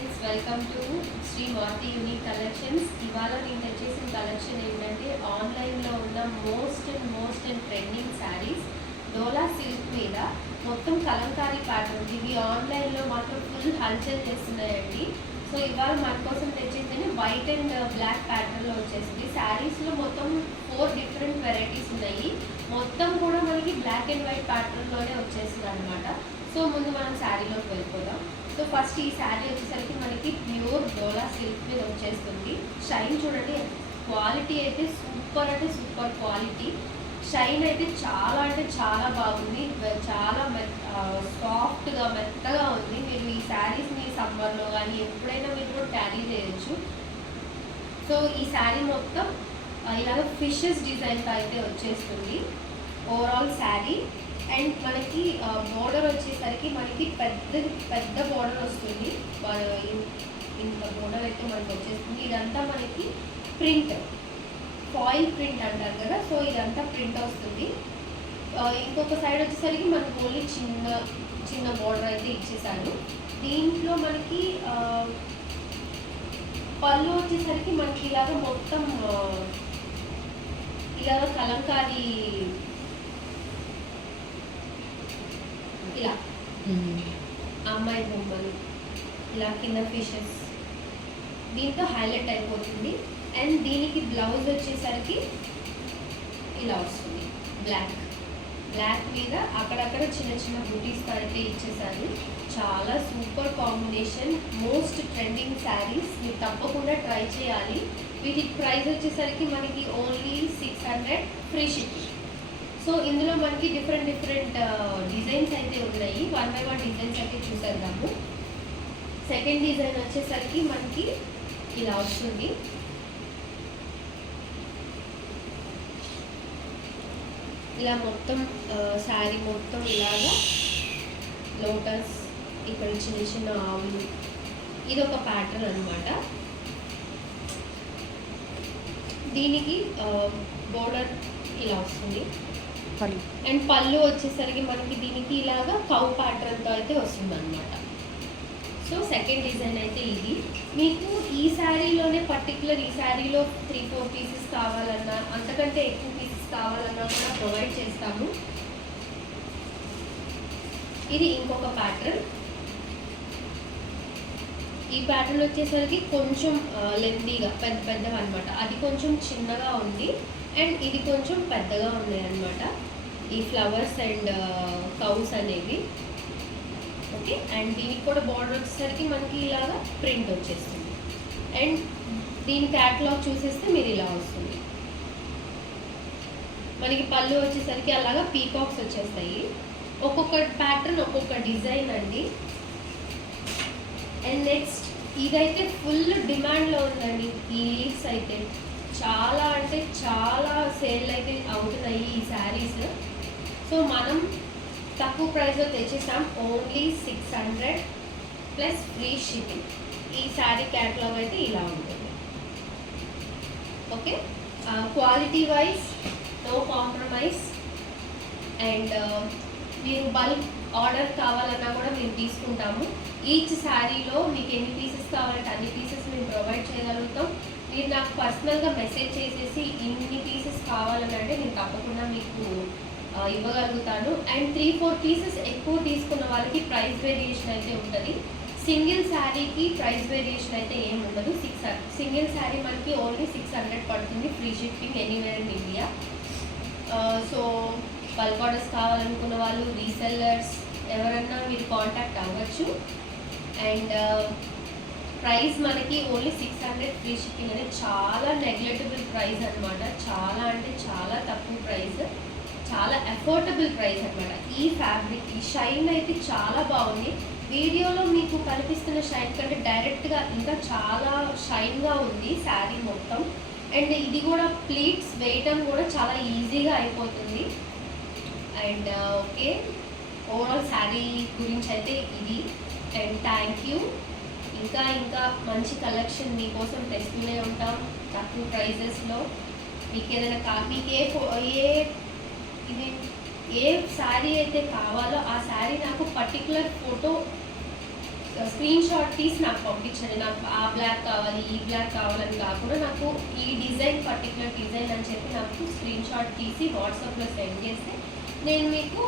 Friends, welcome to Shri Maruti unique collections. ఇవాళ నేను తెచ్చేసిన కలెక్షన్ ఏంటంటే ఆన్లైన్లో ఉన్న most and trending sarees Dola silk మీద మొత్తం కలంకారీ ప్యాటర్న్. ఇవి ఆన్లైన్లో మాత్రం ఫుల్ హల్చల్ చేస్తున్నాయండి. సో ఇవాళ మన కోసం తెచ్చేసి వైట్ అండ్ బ్లాక్ ప్యాటర్న్లో వచ్చేసింది. శారీస్లో మొత్తం 4 డిఫరెంట్ వెరైటీస్ ఉన్నాయి. మొత్తం కూడా మనకి బ్లాక్ అండ్ వైట్ ప్యాటర్న్లోనే వచ్చేసింది అనమాట. సో ముందు మనం శారీలోకి వెళ్ళిపోదాం. సో ఫస్ట్ ఈ శారీ వచ్చేసరికి మనకి ప్యూర్ డోలా సిల్క్ మీద వచ్చేస్తుంది. షైన్ చూడండి, క్వాలిటీ అయితే సూపర్ అంటే సూపర్ క్వాలిటీ. షైన్ అయితే చాలా బాగుంది. చాలా సాఫ్ట్గా మెత్తగా ఉంది. మీరు ఈ శారీస్ని సమ్మర్లో కానీ ఎప్పుడైనా మీరు కూడా క్యారీ చేయొచ్చు. సో ఈ శారీ మొత్తం ఇలాగ ఫిషెస్ డిజైన్తో అయితే వచ్చేస్తుంది ఓవరాల్ శారీ. అండ్ మనకి బోర్డర్ వచ్చేసరికి మనకి పెద్ద బోర్డర్ వస్తుంది. ఇంత బోర్డర్ అయితే మనకి వచ్చేస్తుంది. ఇదంతా మనకి ప్రింట్, ఫాయిల్ ప్రింట్ అంటారు కదా. సో ఇదంతా ప్రింట్ వస్తుంది. ఇంకొక సైడ్ వచ్చేసరికి మనకి ఓన్లీ చిన్న బోర్డర్ అయితే ఇచ్చేసాను. దీంట్లో మనకి పళ్ళు వచ్చేసరికి మనకి ఇలాగ మొత్తం ఇలాగ కలంకారీ ఇలా అమ్మాయి బొమ్మలు ఇలా కింద ఫిషెస్ దీంతో హైలైట్ అయిపోతుంది. అండ్ దీనికి బ్లౌజ్ వచ్చేసరికి ఇలా వస్తుంది. బ్లాక్ మీద అక్కడక్కడ చిన్న బూటీస్ అయితే ఇచ్చేసారు. చాలా super combination, most trending saris. మీరు తప్పకుండా ట్రై చేయాలి. వీటి ప్రైస్ వచ్చేసరికి మనకి ఓన్లీ 600 ఫ్రీ షిప్పింగ్. సో ఇందులో మనకి డిఫరెంట్ డిజైన్స్ అయితే ఉన్నాయి. 1 by 1 డిజైన్స్ అయితే చూసేద్దాము. సెకండ్ డిజైన్ వచ్చేసరికి మనకి ఇలా వస్తుంది. ఇలా మొత్తం శారీ మొత్తం ఇలాగా లోటస్, ఇక్కడ చిన్న ఆవులు, ఇది ఒక ప్యాటర్న్ అనమాట. దీనికి బోర్డర్ ఇలా వస్తుంది. అండ్ పళ్ళు వచ్చేసరికి మనకి దీనికి ఇలాగా కౌ ప్యాటర్న్తో అయితే వస్తుంది అనమాట. సో సెకండ్ డిజైన్ అయితే ఇది. మీకు ఈ శారీలోనే పర్టికులర్ ఈ శారీలో 3-4 పీసెస్ కావాలన్నా, అంతకంటే ఎక్కువ పీసెస్ కావాలన్నా కూడా ప్రొవైడ్ చేస్తాము. ఇది ఇంకొక ప్యాటర్న్. ఈ ప్యాటర్న్ వచ్చేసరికి కొంచెం లెంతీగా పెద్దగా అనమాట. అది కొంచెం చిన్నగా ఉంది అండ్ ఇది కొంచెం పెద్దగా ఉన్నాయి అనమాట. ఈ ఫ్లవర్స్ అండ్ కౌస్ అనేవి ఓకే. అండ్ దీనికి కూడా బార్డర్ వచ్చేసరికి మనకి ఇలాగా ప్రింట్ వచ్చేస్తుంది. అండ్ దీని క్యాటలాగ్ చూసేస్తే మీరు ఇలా వస్తుంది. మనకి పళ్ళు వచ్చేసరికి అలాగా పీకాక్స్ వచ్చేస్తాయి. ఒక్కొక్క ప్యాటర్న్ ఒక్కొక్క డిజైన్ అండి. అండ్ నెక్స్ట్ ఇదైతే ఫుల్ డిమాండ్లో ఉందండి. ఈ లీవ్స్ అయితే చాలా అంటే చాలా సేల్ అయితే అవుతున్నాయి ఈ శారీస్. సో మనం తక్కువ ప్రైస్లో తెచ్చేసాం. Only 600 plus free shipping. ఈ శారీ క్యాటలాగ్ అయితే ఇలా ఉంటుంది. Okay, quality wise no compromise. And మీరు బల్క్ ఆర్డర్ కావాలన్నా కూడా మేము తీసుకుంటాము. ఈచ్ శారీలో మీకు ఎన్ని పీసెస్ కావాలంటే అన్ని పీసెస్ మేము ప్రొవైడ్ చేయగలుగుతాం. మీరు నాకు పర్సనల్గా మెసేజ్ చేసేసి ఇన్ని పీసెస్ కావాలనంటే నేను తప్పకుండా మీకు ఇవ్వగలుగుతాను. అండ్ 3-4 పీసెస్ ఎక్కువ తీసుకున్న వాళ్ళకి ప్రైస్ వేరియేషన్ అయితే ఉంటుంది. సింగిల్ శారీకి ప్రైస్ వేరియేషన్ అయితే ఏమి ఉండదు. సింగిల్ శారీ మనకి ఓన్లీ 600 పడుతుంది, free shipping anywhere in India. So bulk orders కావాలనుకున్న వాళ్ళు, రీసెల్లర్స్ ఎవరన్నా మీరు కాంటాక్ట్ అవ్వచ్చు. అండ్ ప్రైస్ మనకి ఓన్లీ 600 ఫ్రీ షిప్పింగ్ అనేది చాలా నెగ్లెక్టబుల్ ప్రైస్ అనమాట. చాలా అంటే చాలా తక్కువ ప్రైస్, చాలా అఫోర్డబుల్ ప్రైస్ అనమాట. ఈ ఫ్యాబ్రిక్ ఈ షైన్ అయితే చాలా బాగుంది. వీడియోలో మీకు కనిపిస్తున్న షైన్ కంటే డైరెక్ట్గా ఇంకా చాలా షైన్గా ఉంది శారీ మొత్తం. అండ్ ఇది కూడా ప్లీట్స్ వేయటం కూడా చాలా ఈజీగా అయిపోతుంది. అండ్ ఓకే, ఓవరాల్ శారీ గురించి అయితే ఇది. And thank you. ఇంకా మంచి కలెక్షన్ మీకోసం తెస్తూనే ఉంటాం తక్కువ ప్రైజెస్లో. మీకు ఏదైనా మీకు ఏ శారీ అయితే కావాలో ఆ శారీ నాకు పర్టికులర్ ఫోటో స్క్రీన్ షాట్ తీసి నాకు పంపించండి. నాకు ఆ బ్లాక్ కావాలి, ఈ బ్లాక్ కావాలని కాకుండా నాకు ఈ డిజైన్, పర్టికులర్ డిజైన్ అని చెప్పి నాకు స్క్రీన్ షాట్ తీసి వాట్సాప్లో సెండ్ చేస్తే నేను మీకు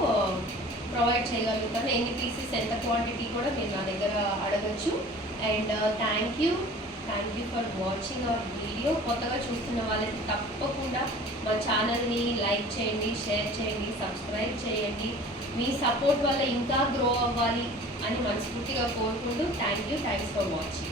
ప్రొవైడ్ చేయగలుగుతాను. ఎన్ని పీసెస్, ఎంత క్వాంటిటీ కూడా మీరు నా దగ్గర అడగచ్చు. And thank you for watching our video. కొత్తగా చూస్తున్న వాళ్ళకి తప్పకుండా మా ఛానల్ని లైక్ చేయండి, షేర్ చేయండి, సబ్స్క్రైబ్ చేయండి. మీ సపోర్ట్ వల్ల ఇంకా గ్రో అవ్వాలి అని మనస్ఫూర్తిగా కోరుకుంటూ థ్యాంక్స్ ఫర్ వాచింగ్.